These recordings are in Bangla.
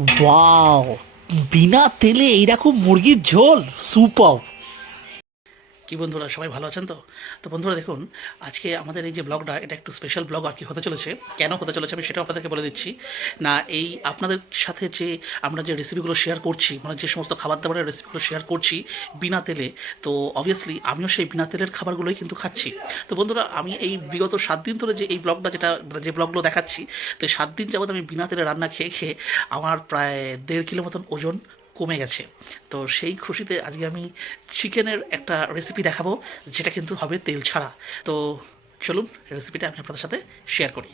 ওয়াও, বিনা তেলে এইরকম মুরগির ঝোল সুপার। কি বন্ধুরা, সবাই ভালো আছেন তো? তো বন্ধুরা দেখুন, আজকে আমাদের এই যে ব্লগটা, এটা একটু স্পেশাল ব্লগ আর কি হতে চলেছে। কেন হতে চলেছে আমি সেটাও আপনাদেরকে বলে দিচ্ছি। না, এই আপনাদের সাথে যে আমরা যে রেসিপিগুলো শেয়ার করছি, মানে যে সমস্ত খাবার দাবারের রেসিপিগুলো শেয়ার করছি বিনা তেলে, তো অবভিয়াসলি আমিও সেই বিনা তেলের খাবারগুলোই কিন্তু খাচ্ছি। তো বন্ধুরা, আমি এই বিগত 7 দিন ধরে যে এই ব্লগটা যে ব্লগগুলো দেখাচ্ছি, তো 7 দিন যাবত আমি বিনা তেলে রান্না খেয়ে খেয়ে আমার প্রায় 1.5 কিলো মতন ওজন কমে গেছে। তো সেই খুশিতে আজকে আমি চিকেনের একটা রেসিপি দেখাবো, যেটা কিন্তু হবে তেল ছাড়া। তো চলুন রেসিপিটা আমি আপনাদের সাথে শেয়ার করি।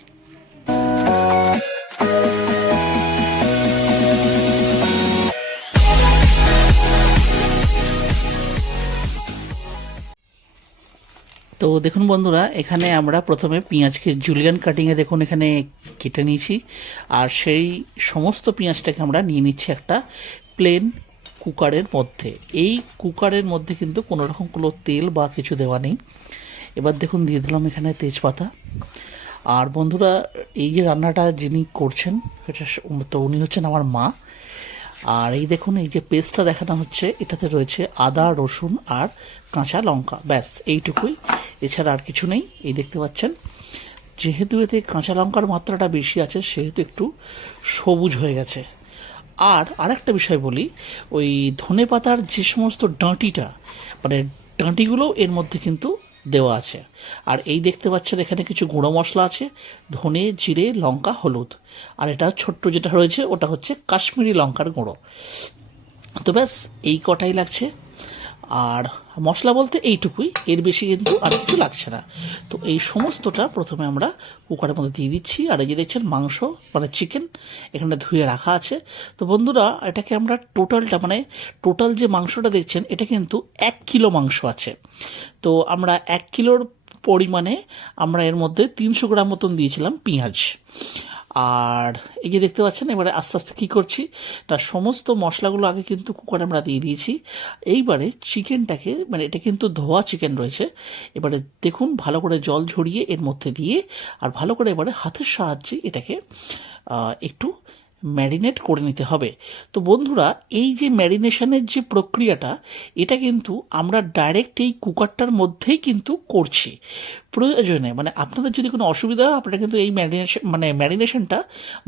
তো দেখুন বন্ধুরা, এখানে আমরা প্রথমে পেঁয়াজকে জুলিয়ান কাটিংয়ে দেখুন এখানে কেটে নিয়েছি। আর সেই সমস্ত পেঁয়াজটাকে আমরা নিয়ে নিচ্ছি একটা প্লেন কুকারের মধ্যে। এই কুকারের মধ্যে কিন্তু কোনো রকম কোনো তেল বা কিছু দেওয়া নেই। এবার দেখুন দিয়ে দিলাম এখানে তেজপাতা। আর বন্ধুরা, এই যে রান্নাটা যিনি করছেন, এটা তো উনি হচ্ছেন আমার মা। আর এই দেখুন, এই যে পেস্টটা দেখানো হচ্ছে, এটাতে রয়েছে আদা, রসুন আর কাঁচা লঙ্কা, ব্যাস এইটুকুই, এছাড়া আর কিছু নেই। এই দেখতে পাচ্ছেন, যেহেতু এতে কাঁচা লঙ্কার মাত্রাটা বেশি আছে সেহেতু একটু সবুজ হয়ে গেছে। আর আরেকটা বিষয় বলি, ওই ধনে পাতার যে সমস্ত ডাঁটিটা, মানে ডাঁটিগুলো এর মধ্যে কিন্তু দেওয়া আছে। আর এই দেখতে পাচ্ছেন এখানে কিছু গুঁড়ো মশলা আছে, ধনে, জিরে, লঙ্কা, হলুদ। আর এটা ছোট্ট যেটা রয়েছে ওটা হচ্ছে কাশ্মীরি লঙ্কার গুঁড়ো। তো ব্যাস এই কটাই লাগছে। আর মশলা বলতে এইটুকুই, এর বেশি কিন্তু আর কিছু লাগছে না। তো এই সমস্তটা প্রথমে আমরা কুকারের মধ্যে দিয়ে দিচ্ছি। আর এই যে দেখছেন মাংস, মানে চিকেন এখানে ধুয়ে রাখা আছে। তো বন্ধুরা, এটাকে আমরা টোটাল যে মাংসটা দেখছেন, এটা কিন্তু 1 কিলো মাংস আছে। তো আমরা 1 কিলোর পরিমাণে আমরা এর মধ্যে 300 গ্রাম মতন দিয়েছিলাম পেঁয়াজ। আর এই যে দেখতে পাচ্ছেন, এবারে আস্তে আস্তে কী করছি, তার সমস্ত মশলাগুলো আগে কিন্তু কুকারে আমরা দিয়ে দিয়েছি। এইবারে চিকেনটাকে, মানে এটা কিন্তু ধোয়া চিকেন রয়েছে, এবারে দেখুন ভালো করে জল ঝরিয়ে এর মধ্যে দিয়ে, আর ভালো করে এবারে হাতের সাহায্যে এটাকে একটু ম্যারিনেট করে নিতে হবে। তো বন্ধুরা, এই যে ম্যারিনেশনের যে প্রক্রিয়াটা, এটা কিন্তু আমরা ডাইরেক্ট এই কুকারটার মধ্যেই কিন্তু করছি। প্রয়োজনে, মানে আপনাদের যদি কোনো অসুবিধা হয়, আপনারা কিন্তু এই ম্যারিনেশনটা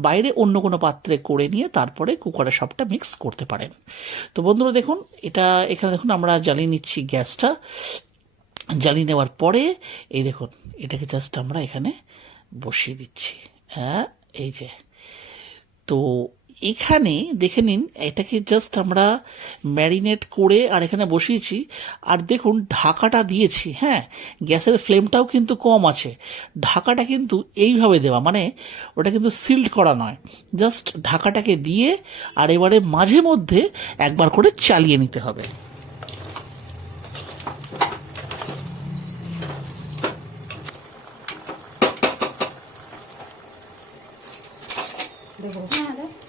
বাইরে অন্য কোনো পাত্রে করে নিয়ে তারপরে কুকারে সবটা মিক্স করতে পারেন। তো বন্ধুরা দেখুন, এটা এখানে দেখুন আমরা জ্বালিয়ে নিচ্ছি গ্যাসটা। জ্বালিয়ে নেওয়ার পরে এই দেখুন, এটাকে জাস্ট আমরা এখানে বসিয়ে দিচ্ছি। হ্যাঁ, এই যে, তো এখানে দেখে নিন, এটাকে জাস্ট আমরা ম্যারিনেট করে আর এখানে বসিয়েছি। আর দেখুন ঢাকাটা দিয়েছি, হ্যাঁ, গ্যাসের ফ্লেমটাও কিন্তু কম আছে। ঢাকাটা কিন্তু এইভাবে দেওয়া, মানে ওটা কিন্তু সিল্ড করা নয়, জাস্ট ঢাকাটাকে দিয়ে আর এবারে মাঝে মধ্যে একবার করে চালিয়ে নিতে হবে।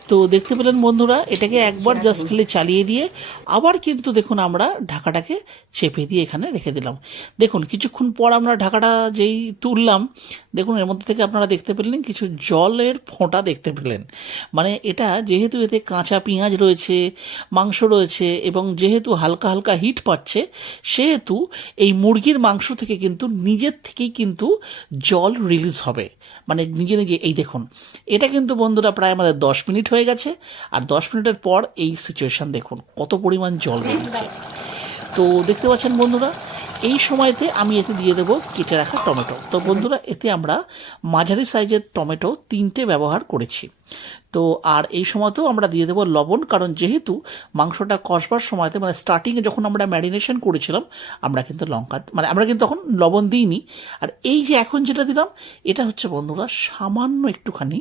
তো দেখতে পেলেন বন্ধুরা, এটাকে একবার জাস্ট খালি চালিয়ে দিয়ে আবার কিন্তু দেখুন আমরা ঢাকাটাকে চেপে দিয়ে এখানে রেখে দিলাম। দেখুন কিছুক্ষণ পর আমরা ঢাকাটা যেই তুললাম, দেখুন এর মধ্যে থেকে আপনারা দেখতে পেলেন কিছু জলের ফোঁটা দেখতে পেলেন। মানে এটা যেহেতু এতে কাঁচা পেঁয়াজ রয়েছে, মাংস রয়েছে, এবং যেহেতু হালকা হালকা হিট পাচ্ছে, সেহেতু এই মুরগির মাংস থেকে কিন্তু নিজের থেকেই কিন্তু জল রিলিজ হবে, মানে নিজে নিজে। এই দেখুন, এটা কিন্তু বন্ধুরা প্রায় আমাদের 10 মিনিট হয়ে গেছে। আর 10 মিনিটের পর এই সিচুয়েশন দেখুন কত পরিমাণ জল বেরিয়েছে। তো দেখতে পাচ্ছেন বন্ধুরা, এই সময়তে আমি এতে দিয়ে দেবো কেটে রাখা টমেটো। তো বন্ধুরা, এতে আমরা মাঝারি সাইজের টমেটো 3টে ব্যবহার করেছি। তো আর এই সময়তেও আমরা দিয়ে দেবো লবণ, কারণ যেহেতু মাংসটা কষবার সময়তে, মানে স্টার্টিংয়ে যখন আমরা ম্যারিনেশন করেছিলাম, আমরা কিন্তু আমরা কিন্তু তখন লবণ দিইনি। আর এই যে এখন যেটা দিলাম, এটা হচ্ছে বন্ধুরা সামান্য একটুখানি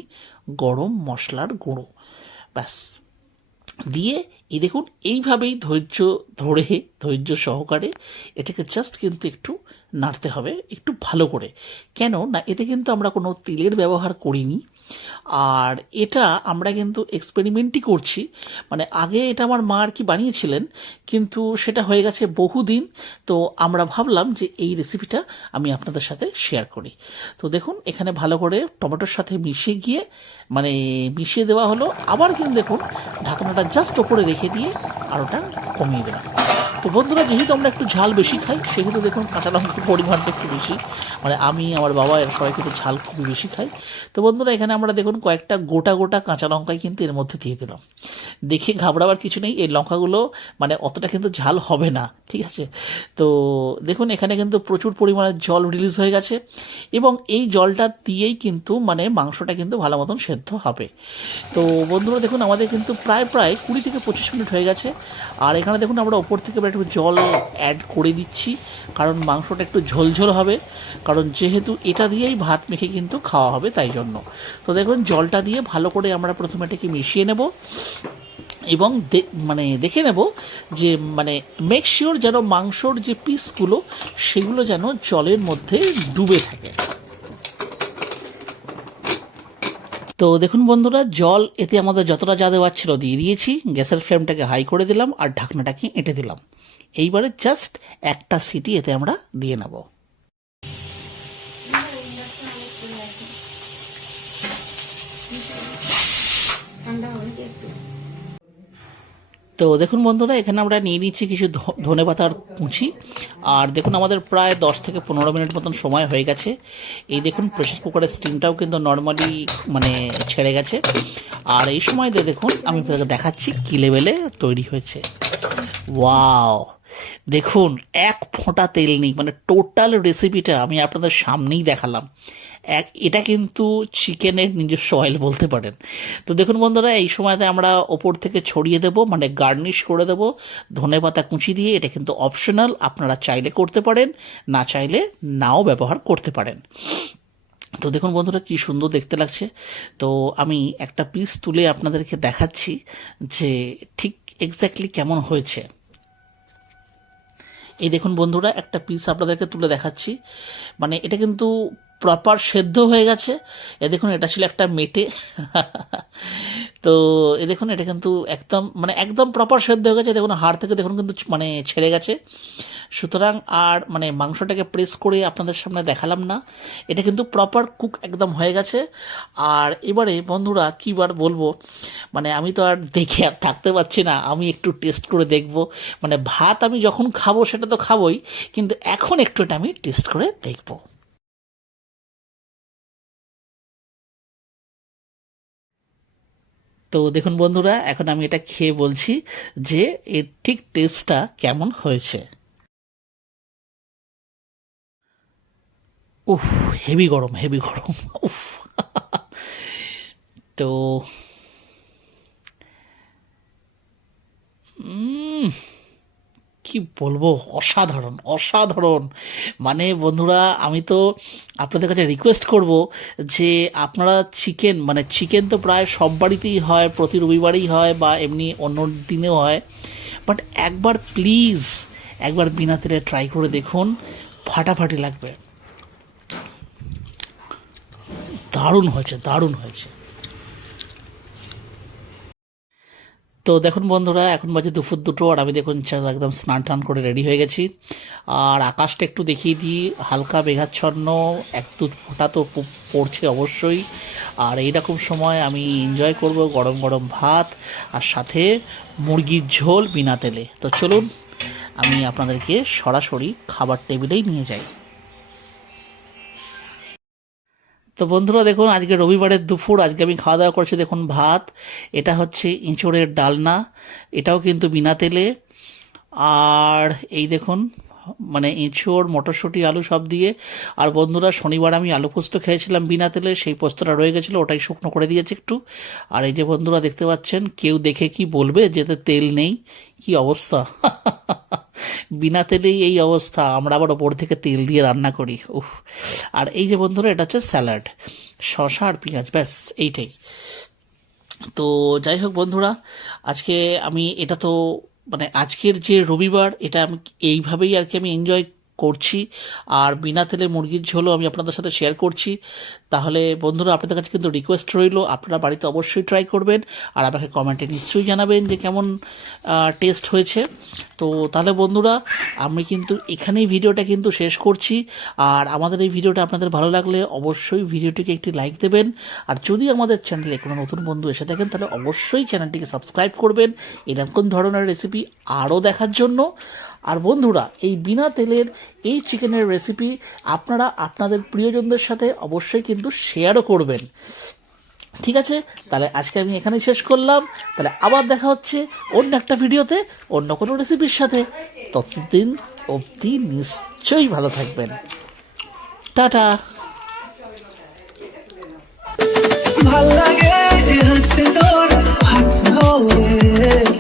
গরম মশলার গুঁড়ো, ব্যাস দিয়ে এই দেখুন এইভাবেই ধৈর্য সহকারে এটাকে জাস্ট কিন্তু একটু নাড়তে হবে, একটু ভালো করে। কেন না, এতে কিন্তু আমরা কোনো তেলের ব্যবহার করিনি, আর এটা আমরা কিন্তু এক্সপেরিমেন্টই করছি, মানে আগে এটা আমার মা আর কি বানিয়েছিলেন, কিন্তু সেটা হয়ে গেছে বহুদিন। তো আমরা ভাবলাম যে এই রেসিপিটা আমি আপনাদের সাথে শেয়ার করি। তো দেখুন এখানে ভালো করে টমেটোর সাথে মিশিয়ে গিয়ে মানে মিশিয়ে দেওয়া হলো, আবার কিন্তু দেখুন ঢাকনাটা জাস্ট ওপরে রেখে দিয়ে আর ওটা কমিয়ে দিলাম। তো বন্ধুরা, যেহেতু আমরা একটু ঝাল বেশি খাই, সেহেতু দেখুন কাঁচা লঙ্কার পরিমাণটা একটু বেশি, মানে আমি, আমার বাবা, এর সবাই কিন্তু ঝাল খুবই বেশি খাই। তো বন্ধুরা, এখানে আমরা দেখুন কয়েকটা গোটা গোটা কাঁচা লঙ্কাই কিন্তু এর মধ্যে দিয়ে দিলাম। দেখে ঘাবড়াবার কিছু নেই, এই লঙ্কাগুলো মানে অতটা কিন্তু ঝাল হবে না, ঠিক আছে? তো দেখুন এখানে কিন্তু প্রচুর পরিমাণে জল রিলিজ হয়ে গেছে, এবং এই জলটা দিয়েই কিন্তু মানে মাংসটা কিন্তু ভালো মতন সেদ্ধ হবে। তো বন্ধুরা দেখুন আমাদের কিন্তু প্রায় 20 থেকে 25 মিনিট হয়ে গেছে। আর এখানে দেখুন আমরা ওপর থেকে একটু জল অ্যাড করে দিচ্ছি, কারণ মাংসটা একটু ঝোলঝোল হবে, কারণ যেহেতু এটা দিয়েই ভাত মেখে কিন্তু খাওয়া হবে, তাই জন্য। তো দেখুন জলটা দিয়ে ভালো করে আমরা প্রথমে এটাকে মিশিয়ে নেব, এবং মানে দেখে নেব যে মানে মেক শিওর যেন মাংসর যে পিসগুলো সেগুলো যেন জলের মধ্যে ডুবে থাকে। তো দেখুন বন্ধুরা, জল এতে আমাদের যতটা যা দেওয়ার ছিল দিয়ে দিয়েছি, গ্যাসের ফ্লেমটাকে হাই করে দিলাম আর ঢাকনাটাকে এঁটে দিলাম। এইবারে জাস্ট একটা সিটি এতে আমরা দিয়ে নেব। তো দেখুন বন্ধুরা, এখানে আমরা নিয়ে নিচ্ছি কিছু ধনে পাতার কুচি, আর দেখুন আমাদের প্রায় 10 থেকে 15 মিনিট মতন সময় হয়ে গেছে। এই দেখুন প্রেসার কুকারের স্টিমটাও কিন্তু নর্মালি মানে ছেড়ে গেছে, আর এই সময় দেখুন আমি আপনাদের দেখাচ্ছি কী লেভেলে তৈরি হয়েছে। ওয়াও, দেখুন এক ফোঁটা তেল নেই, মানে টোটাল রেসিপিটা আমি আপনাদের সামনেই দেখালাম। এটা কিন্তু চিকেনের নিজস্ব অয়েল বলতে পারেন। তো দেখুন বন্ধুরা, এই সময়তে আমরা ওপর থেকে ছড়িয়ে দেব, মানে গার্নিশ করে দেব ধনেপাতা কুচি দিয়ে। এটা কিন্তু অপশনাল, আপনারা চাইলে করতে পারেন, না চাইলে নাও ব্যবহার করতে পারেন। তো দেখুন বন্ধুরা কি সুন্দর দেখতে লাগছে। তো আমি একটা পিস তুলে আপনাদেরকে দেখাচ্ছি যে ঠিক এক্স্যাক্টলি কেমন হয়েছে। এই দেখুন বন্ধুরা, একটা পিস আপনাদেরকে তুলে দেখাচ্ছি, মানে এটা কিন্তু প্রপার সেদ্ধ হয়ে গেছে। এ দেখুন এটা ছিল একটা মেটে তো এ দেখুন এটা কিন্তু একদম মানে একদম প্রপার সেদ্ধ হয়ে গেছে। দেখুন হাড় থেকে দেখুন কিন্তু মানে ছেড়ে গেছে। সুতরাং আর মানে মাংসটাকে প্রেস করে আপনাদের সামনে দেখালাম না, এটা কিন্তু প্রপার কুক একদম হয়ে গেছে। আর এবারে বন্ধুরা কী বার বলবো, মানে আমি তো আর দেখে আর থাকতে পারছি না, আমি একটু টেস্ট করে দেখব। মানে ভাত আমি যখন খাবো সেটা তো খাবোই, কিন্তু এখন একটু এটা আমি টেস্ট করে দেখব। তো দেখুন বন্ধুরা, এখন আমি এটা খেয়ে বলছি যে এর ঠিক টেস্টটা কেমন হয়েছে। উফ, হেভি গরম, হেভি গরম, উফ তো কি বলবো, অসাধারণ অসাধারণ। মানে বন্ধুরা, আমি তো আপনাদের কাছে রিকোয়েস্ট করব যে আপনারা চিকেন, মানে চিকেন তো প্রায় সব বাড়িতেই হয়, প্রতি রবিবারেই হয় বা এমনি অন্য দিনেও হয়, বাট একবার প্লিজ একবার বিনা তেলে ট্রাই করে দেখুন, ফাটাফাটি লাগবে। দারুণ হয়েছে, দারুণ হয়েছে। তো দেখুন বন্ধুরা, এখন বাজে দুপুর 2টো, আর আমি দেখুন একদম স্নান টান করে রেডি হয়ে গেছি। আর আকাশটা একটু দেখিয়ে দিই, হালকা মেঘাচ্ছন্ন, এক দু ফোঁটা তো পড়ছে অবশ্যই। আর এইরকম সময় আমি এনজয় করব গরম গরম ভাত আর সাথে মুরগির ঝোল বিনা তেলে। তো চলুন আমি আপনাদেরকে সরাসরি খাবার টেবিলেই নিয়ে যাই। তো বন্ধুরা দেখুন, আজকে রবিবারের দুপুর, আজকে আমি খাওয়া দাওয়া করছি দেখুন ভাত, এটা হচ্ছে এঁচোড়ের ডালনা, এটাও কিন্তু বিনা তেলে। আর এই দেখুন মানে এঁচোড়, মটরশুঁটি, আলু সব দিয়ে। আর বন্ধুরা, শনিবার আমি আলু পোস্ত খেয়েছিলাম বিনা তেলে, সেই পোস্তটা রয়ে গেছিলো, ওটাই শুকনো করে দিয়েছি একটু। আর এই যে বন্ধুরা দেখতে পাচ্ছেন, কেউ দেখে কি বলবে যে তেল নেই, কি অবস্থা বিনা তেলেই এই অবস্থা, আমরা আবার ওপর থেকে তেল দিয়ে রান্না করি, উফ। আর এই যে বন্ধুরা, এটা হচ্ছে স্যালাড, শসা আর পেঁয়াজ, ব্যাস এইটাই। তো যাই হোক বন্ধুরা, আজকে আমি এটা তো মানে আজকের যে রবিবার, এটা আমি এইভাবেই আর কি আমি এনজয় করছি, আর বিনা তেলে মুরগির ঝোলও আমি আপনাদের সাথে শেয়ার করছি। তাহলে বন্ধুরা, আপনাদের কাছে কিন্তু রিকোয়েস্ট রইল, আপনারা বাড়িতে অবশ্যই ট্রাই করবেন আর আমাকে কমেন্টে নিশ্চয়ই জানাবেন যে কেমন টেস্ট হয়েছে। তো তাহলে বন্ধুরা, আমি কিন্তু এখানেই ভিডিওটা কিন্তু শেষ করছি। আর আমাদের এই ভিডিওটা আপনাদের ভালো লাগলে অবশ্যই ভিডিওটিকে একটি লাইক দেবেন, আর যদি আমাদের চ্যানেলে কোনো নতুন বন্ধু এসে থাকেন তাহলে অবশ্যই চ্যানেলটিকে সাবস্ক্রাইব করবেন এরকম ধরনের রেসিপি আরও দেখার জন্য। আর বন্ধুরা, এই বিনা তেলের এই চিকেনের রেসিপি আপনারা আপনাদের প্রিয়জনদের সাথে অবশ্যই কিন্তু শেয়ারও করবেন। ঠিক আছে, তাহলে আজকে আমি এখানেই শেষ করলাম। তাহলে আবার দেখা হচ্ছে অন্য একটা ভিডিওতে অন্য কোনো রেসিপির সাথে। ততদিন অবধি নিশ্চয়ই ভালো থাকবেন। টাটা। ভাল লাগে হাতে তোর হাত ধরে